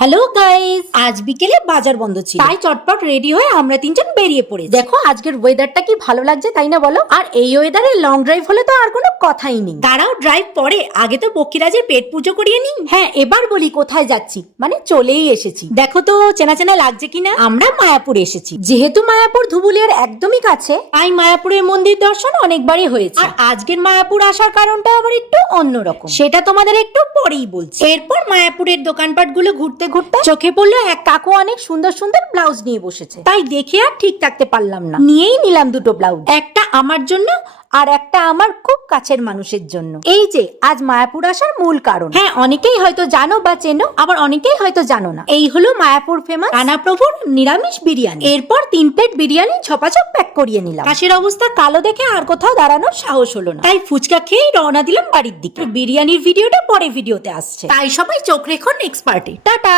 Hello guys, আজ বিকেলে বাজার বন্ধ ছিল, তাই চটপট রেডি হয়ে আমরা তিনজন বেরিয়ে পড়েছি। দেখো আজকের ওয়েদারটা কি ভালো লাগছে, তাই না বলো? আর এই ওয়েদারে লং ড্রাইভ হলে তো আর কোনো কথাই নেই। দাঁড়াও, ড্রাইভ পরে আগে তো পক্ষীরাজের পেট পুজো করিয়ে নিই। হ্যাঁ, এবার বলি কোথায় যাচ্ছি, মানে চলেই এসেছি। দেখো তো চেনা চেনা লাগছে কিনা। আমরা মায়াপুর এসেছি। যেহেতু মায়াপুর ধুবুলিয়ার একদমই কাছে, তাই মায়াপুরের মন্দির দর্শন অনেকবারই হয়েছে। আর আজকের মায়াপুর আসার কারণটা আবার একটু অন্যরকম, সেটা তোমাদের একটু পরেই বলছি। এরপর মায়াপুরের দোকানপাট গুলো ঘুরতে ঘুরতে চোখে পড়লো এক কাকু অনেক সুন্দর সুন্দর ব্লাউজ নিয়ে বসেছে। তাই দেখে আর ঠিক থাকতে পারলাম না, নিয়েই নিলাম দুটো ব্লাউজ, একটা আমার জন্য আর একটা আমার খুব কাছের মানুষের জন্য। এই যে আজ মায়াপুর আসার মূল কারণ। হ্যাঁ, অনেকেই হয়তো জানো বা চেনো, আবার অনেকেই হয়তো জানো না। এই হলো মায়াপুর ফেমাস রানাপ্রভুর নিরামিষ বিরিয়ানি। এরপর 3 প্লেট বিরিয়ানি ঝপাঝপ প্যাক করিয়ে নিলাম। কাশির অবস্থা কালো দেখে আর কোথাও দাঁড়ানোর সাহস হলো না, তাই ফুচকা খেয়েই রওনা দিলাম বাড়ির দিকে। বিরিয়ানির ভিডিওটা পরে ভিডিওতে আসছে, তাই সবাই চোখ রেখো নেক্সট পার্টি। টাটা।